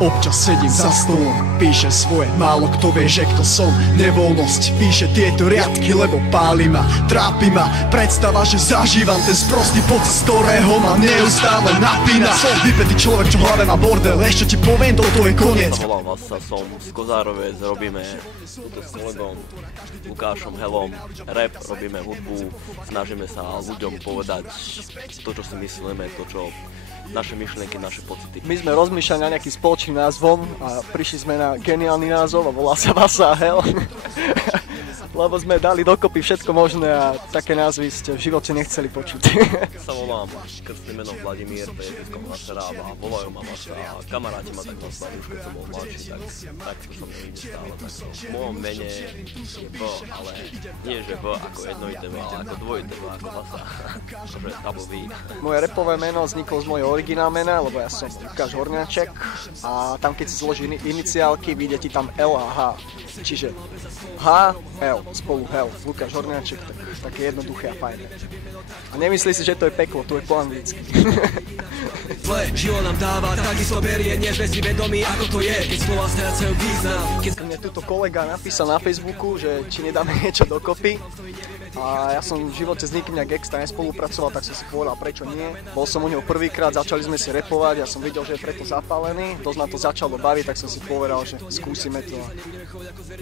Občas sedím za stolom, píše svoje, málo kto vie, že kto som. Nevoľnosť píše tieto riadky, lebo páli ma, trápi ma predstava, že zažívam ten sprostý pocit, z ktorého ma neustále napína. Som vypätý človek, čo v hlave má bordel, ešte ti poviem, toto je koniec. Volám vás, som z Kozárovec, robíme túto s kolegom Lukášom Helom rap, robíme hudbu, snažíme sa ľuďom povedať to, čo si myslíme, to, čo naše myšlienky, naše pocity. My sme rozmýšľali na nejakým spoločným názvom a prišli sme na geniálny názov a volá sa Vasa a Hel. Lebo sme dali dokopy všetko možné a také názvy ste v živote nechceli počuť. Sa volám krstným menom Vladimír, to je pískom Vašeráv a volajú ma Vaša a kamaráti ma tak nazvali, už keď som bol mladší, tak to som nevidel stále. V mojom mene je V, ale nie že V ako jednoité V, ale ako dvojité V, ako Vasa. Takže double V. Moje rapové meno vzniklo z mojej originál mena, lebo ja som Lukáš Horňáček a tam keď si zloží iniciálky, vyjde ti tam L a H. Čiže H, L, spolu Hel, Lukáš Horňáček, také jednoduché a fajné. A nemyslí si, že to je peklo, to je po anglicky. Zle, život nám dáva, takisto berie, nie že si vedomý, ako to je, keď slova strácajú význam. Mne tuto kolega napísal na Facebooku, že či nedáme niečo dokopy. A ja som v živote s nikým nejak extra nespolupracoval, tak som si povedal, prečo nie. Bol som u neho prvýkrát, začali sme si rapovať, ja som videl, že je preto zapálený, dosť ma to začalo baviť, tak som si povedal, že skúsime to a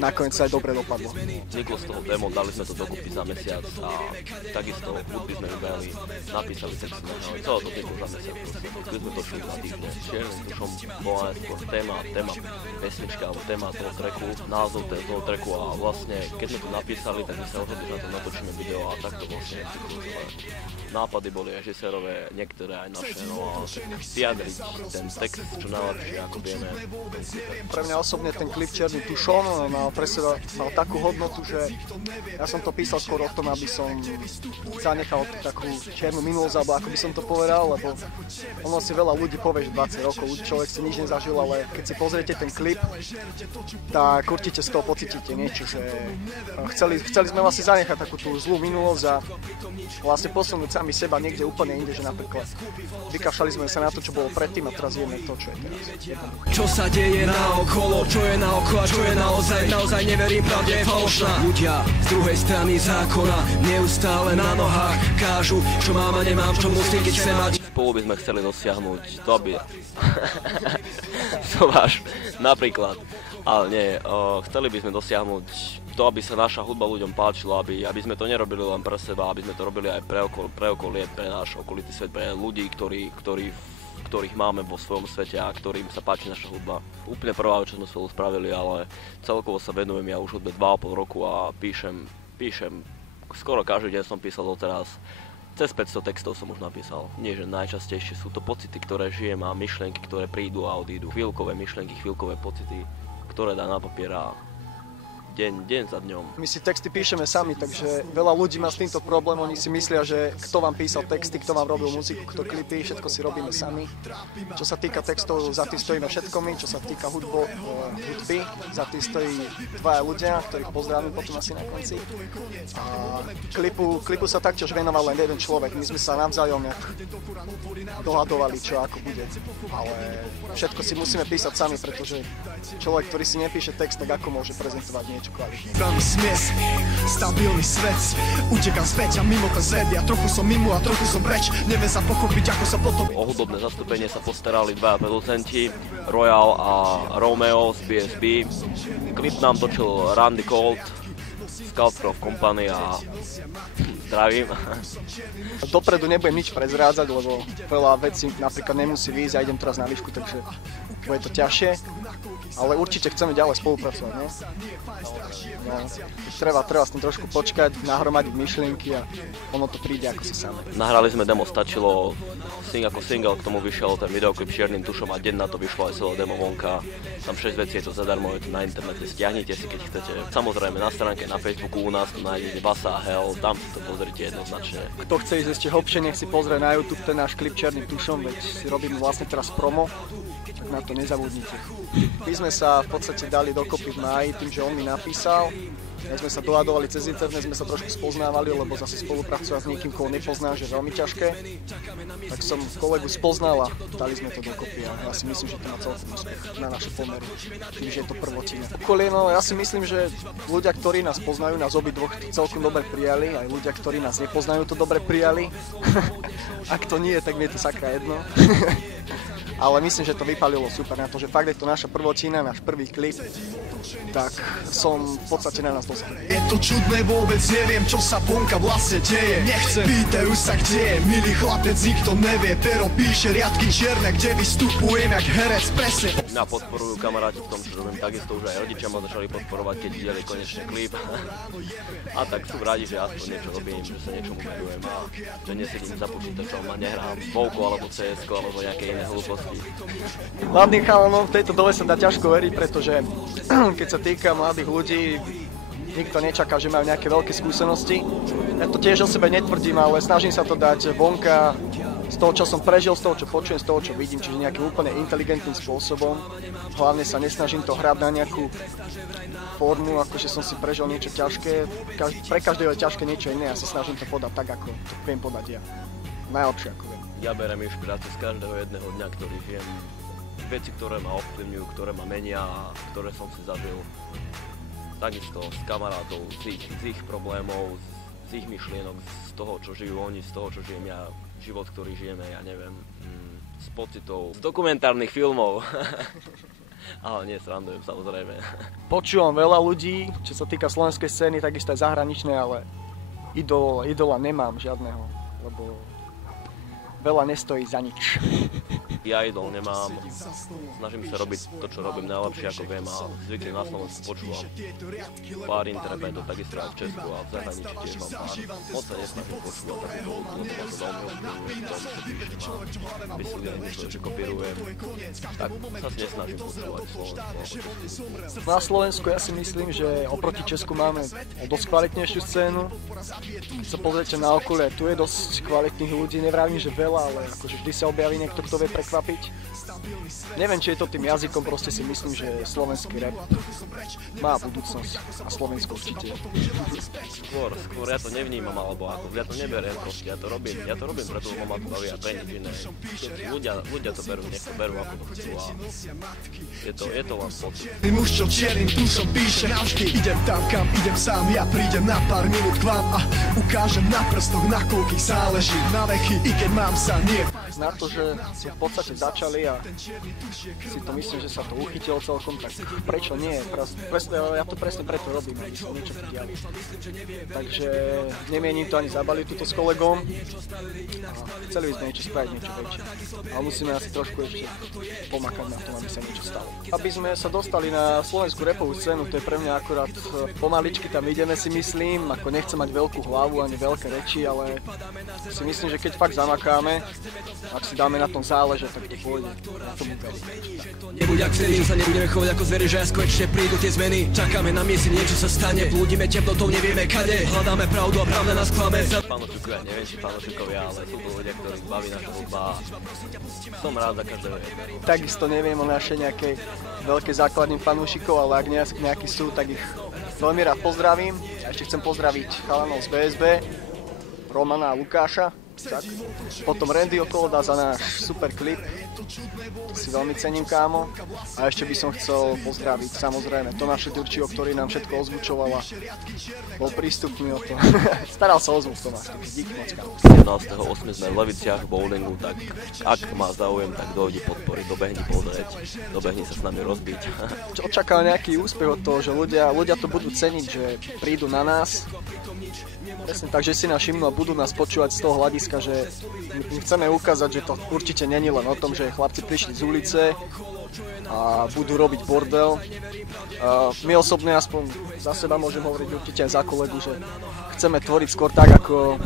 nakoniec sa aj dobre dopadlo. Vzniklo z toho demo, dali sme to dokopy za mesiac a takisto hudby sme vybrali, napísali texty, ale celé to vzniklo za mesiac. Keď sme to šli 2 týždne, čiernym tušom bola skôr téma pesnička alebo téma toho tracku, názov toho tracku a vlastne keď sme to napísali, tak sme sa rozhodli na to natočíme video a takto vlastne nápady boli režisérové, niektoré aj naše, no a vyjadriť ten text čo najlepšie ako vieme. Pre mňa osobne ten klip Čiernym tušom mal pre seba takú hodnotu, že ja som to písal skôr o tom, aby som zanechal takú čiernu minulosť, alebo ako by som to povedal, lebo ono si veľa ľudí povie, že 20 rokov človek si nič nezažil, ale keď si pozriete ten klip, tak určite z toho pocítite niečo, že chceli sme vlastne zanechať takú tú zlú minulosť a vlastne posunúť sami seba niekde úplne inde, že napríklad vykašľali sme sa na to, čo bolo predtým a teraz vieme to, čo je teraz. Čo sa deje naokolo, čo je naokolo a čo je naozaj neverím pravde, je falošná. Ľudia z druhej strany zákona neustále na nohách kážu, čo mám a nemám, čo musím, keď chcem mať. Spolu by sme chceli dosiahnuť to, aby Sováš, napríklad, ale nie, chceli by sme dosiahnuť to, aby sa naša hudba ľuďom páčila, aby sme to nerobili len pre seba, aby sme to robili aj pre okolie, pre náš okolitý svet, pre ľudí, ktorých máme vo svojom svete a ktorým sa páči naša hudba. Úplne prvá, čo sme spolu spravili, ale celkovo sa venujem ja už hudbe 2,5 roku a píšem, skoro každý deň som písal doteraz. Cez 500 textov som už napísal. Nie, že najčastejšie sú to pocity, ktoré žijem a myšlienky, ktoré prídu a odídu. Chvíľkové myšlienky, chvíľkové pocity, ktoré dá na papier a deň za dňom. My si texty píšeme sami, takže veľa ľudí má s týmto problém. Oni si myslia, že kto vám písal texty, kto vám robil muziku, kto klipy, všetko si robíme sami. Čo sa týka textov, za tým stojíme všetko my. Čo sa týka hudby, za tým stojí 2 ľudia, ktorých pozdravím potom asi na konci. A klipu sa taktiež venoval len jeden človek. My sme sa navzájom dohadovali, čo ako bude. Ale všetko si musíme písať sami, pretože človek, ktorý si nepíše text, tak ako môže prezentovať niečo kvalitné. Veľmi smies, stabilný svet, utekám späť a mimo ten zed, ja trochu som mimo a trochu som preč, neviem sa pochopiť, ako sa potom... O hudobné zastúpenie sa postarali 2 producenti, Royal a Romeo z BSB. Klip nám točil Randy Colt z Cutthroat Company a zdravím. Dopredu nebudem nič prezrádzať, lebo veľa vecí napríklad nemusí výjsť, ja idem teraz na výšku, takže bude to ťažšie. Ale určite chceme ďalej spolupracovať, nie? No, treba s tým trošku počkať, nahromadiť myšlienky a ono to príde ako sa samé. Nahrali sme demo, stačilo ako single, k tomu vyšiel ten videoklip Čiernym tušom a deň na to vyšlo aj celé demo vonka. Tam 6 vecí, je to zadarmo, je to na internete, stiahnite si, keď chcete. Samozrejme na stránke, na Facebooku u nás to nájdete Vasa a Hel, tam si to pozrite jednoznačne. Kto chce ísť ešte hlbšie, nech si pozrie na YouTube ten náš klip Čiernym tušom, veď si robím vlastne teraz promo. tak na to nezabudnite. My sme sa v podstate dali dokopy v máji tým, že on mi napísal. My sme sa dohadovali cez internet, sme sa trošku spoznávali, lebo zase spolupracovať s niekým, koho nepoznáš, je veľmi ťažké. Tak som kolegu spoznal a dali sme to dokopy a ja si myslím, že to má celkom úspech na naše pomery, tým, že je to prvotina. Okolie, no ja si myslím, že ľudia, ktorí nás poznajú, nás obidvoch celkom dobre prijali, aj ľudia, ktorí nás nepoznajú, to dobre prijali. Ak to nie, tak mi je to sakra jedno. Ale myslím, že to vypalilo super na to, že fakt je to naša prvotina, náš prvý klip, tak som v podstate na nás dosť. Je to čudné, vôbec neviem, čo sa vonka vlastne deje. Nechcem, pýtajú sa, kde je milý chlapec, nikto nevie. Pero píše riadky čierne, kde vystupujem jak herec, presne. Mňa podporujú kamaráti v tom, čo robím, takisto už aj rodičia ma začali podporovať, keď videli konečne klip. A tak sú radi, že aspoň niečo robím, že sa niečomu venujem a že nesedím za počítačom a nehrám Vovku alebo CS-ko alebo nejaké iné hlúposti. Mladým chalanom v tejto dole sa dá ťažko veriť, pretože keď sa týka mladých ľudí, nikto nečaká, že majú nejaké veľké skúsenosti. Ja to tiež o sebe netvrdím, ale snažím sa to dať vonka z toho, čo som prežil, z toho, čo počujem, z toho, čo vidím, čiže nejakým úplne inteligentným spôsobom. Hlavne sa nesnažím to hrať na nejakú formu, akože som si prežil niečo ťažké. Pre každého je ťažké niečo iné, ja sa snažím to podať tak, ako to viem podať ja. Najlepšie, ako viem. Ja berem inšpiráciu z každého jedného dňa, ktorý žijem. Veci, ktoré ma ovplyvňujú, ktoré ma menia a ktoré som si zažil. Takisto z kamarátov, z ich problémov, z ich myšlienok, z toho, čo žijú oni, z toho, čo žijem ja, život, ktorý žijeme, ja neviem, z pocitov, z dokumentárnych filmov. Ale nie, srandujem, samozrejme. Počúvam veľa ľudí, čo sa týka slovenskej scény, takisto aj zahraničnej, ale idola nemám žiadneho, lebo veľa nestojí za nič. Ja idol nemám, snažím sa robiť to, čo robím najlepšie, ako viem a zvykne na Slovensku počúvam pár interpretov, takisto aj v Česku a v zahraničí tiež mám pár. Moc sa nesnažím počúvať takú hudbu, lebo ma to veľmi ovplyvňuje v tom, čo píšem a aby si ľudia nemysleli, že kopírujem, tak sa nesnažím počúvať Slovensko. Na Slovensku ja si myslím, že oproti Česku máme dosť kvalitnejšiu scénu. Keď sa pozrite na okolie, tu je dosť kvalitných ľudí, nevravím, že veľa, ale akože vždy sa objaví niekto, kto vie prekvapiť. Neviem, či je to tým jazykom, proste si myslím, že slovenský rap má budúcnosť a Slovensko určite. Skôr ja to nevnímam, alebo ako, ja to neberiem proste, ja to robím, preto ma to baví a pre nič iné. Ľudia to berú, nech to berú ako to chcú a je to len pocit. Muž, čo čiernym tusom píše navždy. Idem tam, kam idem sám, ja prídem na pár minút k vám a ukážem na prstoch, na koľkých záleží na vechy, i keď mám sa nie. Na to, že si v podstate začali a si to myslím, že sa to uchytilo celkom, tak prečo nie? Ja to presne preto robím, aby sa niečo dialo. Takže nemienim to ani zabaliť túto s kolegom a chceli by sme niečo spraviť, niečo väčšie. Ale musíme asi trošku ešte pomakať na tom, aby sa niečo stalo. Aby sme sa dostali na slovenskú rapovú scénu, to je pre mňa akurát pomaličky tam ideme, si myslím, ako nechcem mať veľkú hlavu ani veľké reči, ale si myslím, že keď fakt zamakáme, ak si dáme na tom záleže, tak to pôjde na tom ukali. Nebuď ak vtedy sa nebudeme chovať ako zveri, že aj konečne prídu tie zmeny. Čakáme na mieste, niečo sa stane, blúdime temnotou, nevieme kade. Hľadáme pravdu a pravda nás klame. Fanúšikovia, neviem či fanúšikovia, ale sú to ľudia, ktorých baví naša hudba. Som rád za každého jedného. Takisto neviem o našej nejakej veľkej základní fanúšikov, ale ak nejakí sú, tak ich veľmi rád pozdravím. A ešte chcem pozdraviť chalanov z BSB, Romana a Lukáša. Tak. Potom Randy okolo dá za náš super klip, to si veľmi cením, kámo. A ešte by som chcel pozdraviť samozrejme Tomáša Ďurčího, ktorý nám všetko ozvučoval a bol prístupný o to. Staral sa o zvuk Tomáš, takže díky moc, kámo. 17.8. sme v Leviciach v bowlingu, tak ak má záujem, tak dojdi podporiť, dobehni pozrieť, dobehni sa s nami rozbiť. Očakal nejaký úspech od toho, že ľudia to budú ceniť, že prídu na nás. Presne tak, že si nás všimnú a budú nás počúvať z toho hľadiska, že my chceme ukázať, že to určite není len o tom, že chlapci prišli z ulice a budú robiť bordel. My osobne, aspoň za seba môžem hovoriť určite aj za kolegu, že chceme tvoriť skôr tak, ako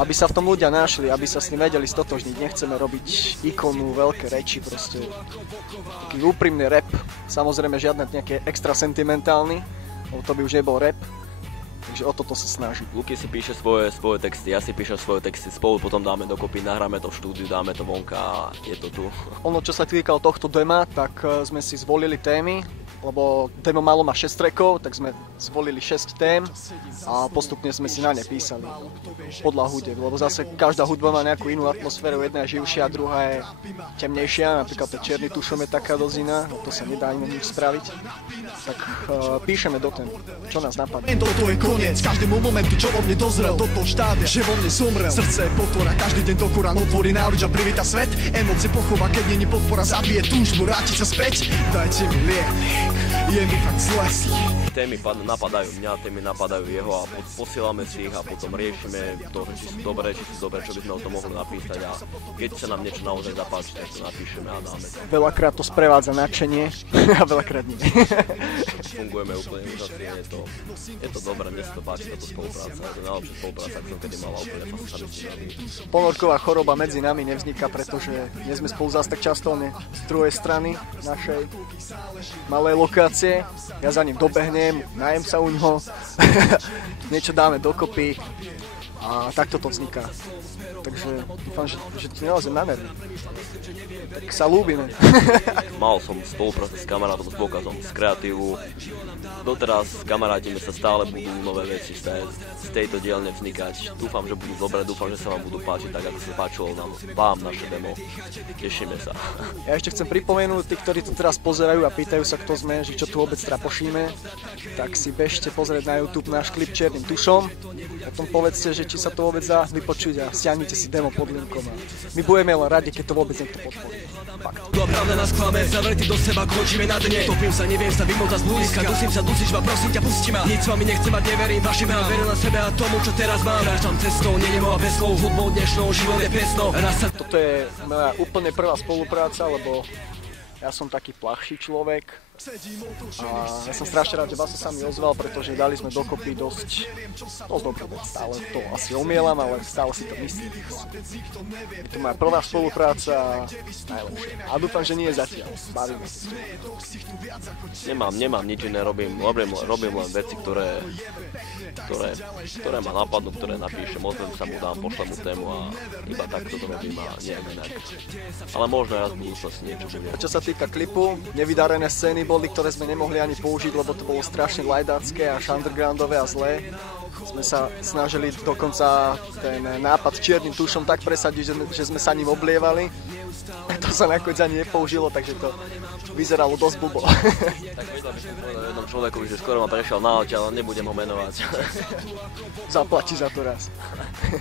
aby sa v tom ľudia našli, aby sa s tým vedeli stotožniť. Nechceme robiť ikonu, veľké reči, proste taký úprimný rap. Samozrejme žiadne nejaké extra sentimentálny, lebo to by už nebol rap. Takže o toto sa snaží. Luky si píše svoje texty, ja si píšem svoje texty, spolu potom dáme dokopy, nahráme to v štúdiu, dáme to vonka a je to tu. Ono, čo sa týkalo tohto dema, tak sme si zvolili témy, lebo demo malo má 6 trackov, tak sme zvolili 6 tém a postupne sme si na ne písali podľa hudeb, lebo zase každá hudba má nejakú inú atmosféru, jedna je živšia, druhá je temnejšia, napríklad ten Čierny tušom je taká dosť iná, no to sa nedá iné nič spraviť, tak píšeme do tém, čo nás napadne. Toto je koniec, každému momentu, čo vo mne dozrel do toho štádia, že vo mne zomrel. Srdce je potvora, každý deň do Korán otvorí náruč a privíta svet. Emócie pochová, keď není podpora, zabije túžbu, vrátiť sa späť. Dajte mi liek, je mi fakt zle. Témy napadajú mňa, témy napadajú jeho a posielame si ich a potom riešime to, či sú dobré, čo by sme o tom mohli napísať a keď sa nám niečo naozaj zapáči, tak to napíšeme a dáme to. Veľakrát to sprevádza nadšenie a veľakrát nie. Fungujeme úplne úžasne, je to dobré, mne sa to páči táto spolupráca, je to najlepšia spolupráca, ktorú kedy mala úplne fascinujúca. Ponorková choroba medzi nami nevzniká, pretože nie sme spolu zase tak často, ne z druhej strany našej malej lokácie. Ja za ním dobehnem, najem sa u ňoho, niečo dáme dokopy a takto to vzniká. Takže dúfam, že to nelazem na nervy. Tak sa ľúbime. Mal som spoluprácu s kamarátom, s Bokazom, z Kreatívu. Doteraz kamarátime sa, stále budú nové veci z tejto dielne vznikať. Dúfam, že budú dobré, dúfam, že sa vám budú páčiť tak, ako sa páčilo vám naše demo. Tešíme sa. Ja ešte chcem pripomenúť, tí, ktorí to teraz pozerajú a pýtajú sa, kto sme, že čo tu vôbec trapošíme, tak si bežte pozrieť na YouTube náš klip Čiernym tušom. Potom povedzte, že či sa to vôbec dá vypočuť a stiahnite si demo pod linkom. My budeme len radi, keď to vôbec niekto podporí. Fakt. Pravda nás klame, zavretý do seba, končíme na dne. Topím sa, neviem sa vymotať z blízka. Dusím sa, dusíš ma, prosím ťa, pusti ma. Nic s vami nechcem mať, neverím vašim rám. Verím na sebe a tomu, čo teraz mám. Kráčam cestou, nemoha bez slov, hudbou dnešnou, život je pesno. Toto je moja úplne prvá spolupráca, lebo ja som taký plachší človek. A ja som strašne rád, že Baso sa mi ozval, pretože dali sme dokopy dosť dobrý vec. Stále to asi omielam, ale stále si to myslím. Je to moja prvá spolupráca a najlepšia. A dúfam, že nie je zatiaľ. Bavíme si. Nemám nič iné, robím len veci, ktoré ma napadnú, ktoré napíšem, ozvem sa mu, dám, pošlem mu tému a iba takto to robím a nejak inak. Ale možno raz v budúcnosti niečo bude. Čo sa týka klipu, nevydarené scény boli, ktoré sme nemohli ani použiť, lebo to bolo strašne lajdácké až undergroundové a zlé. Sme sa snažili dokonca ten nápad Čiernym tušom tak presadiť, že sme sa ním oblievali. To sa nakoniec ani nepoužilo, takže to vyzeralo dosť blbo. Tak vedel by som povedal jednom človekovi, že skoro ma prešiel na oči, ale nebudem ho menovať. Zaplatí za to raz.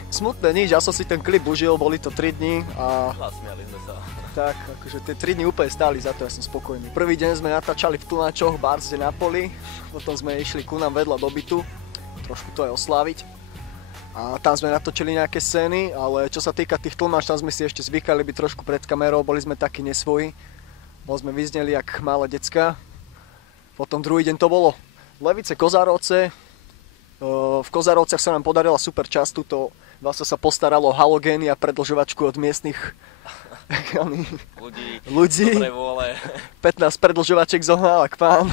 Smutné nič, ja som si ten klip užil, boli to 3 dní a Zasmiali sme sa. tak, akože tie 3 dní úplne stáli za to, ja som spokojný. Prvý deň sme natáčali v Tlunačoch, Barzde na poli, potom sme išli ku nám vedľa do bytu, trošku to aj osláviť. A tam sme natočili nejaké scény, ale čo sa týka tých tlmáč, tam sme si ešte zvykali byť trošku pred kamerou, boli sme takí nesvoji. Sme vyzneli jak malé decka. Potom druhý deň to bolo Levice, Kozárovce. V Kozárovciach sa nám podarila super časť, tuto vlastne sa postaralo o halogény a predĺžovačku od miestnych ľudí. 15 predĺžovačiek zohnal ak pán.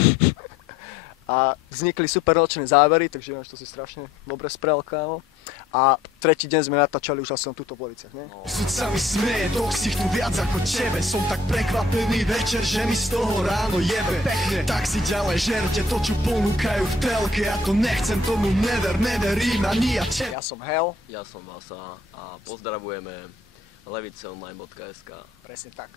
A vznikli super nočné zábery, takže to si strašne dobre spravil, kámo. A tretí deň sme natáčali už asi tuto v Leviciach, ne? Súd sa mi smeje, do ksichtu viac ako tebe. Som tak prekvapený večer, že mi z toho ráno jebe. Tak si ďalej žerte to, čo ponúkajú v telke. Ja to nechcem, tomu neverím ani ja tebe. Ja som Hel. Ja som Vasa a pozdravujeme leviceonline.sk. Presne tak.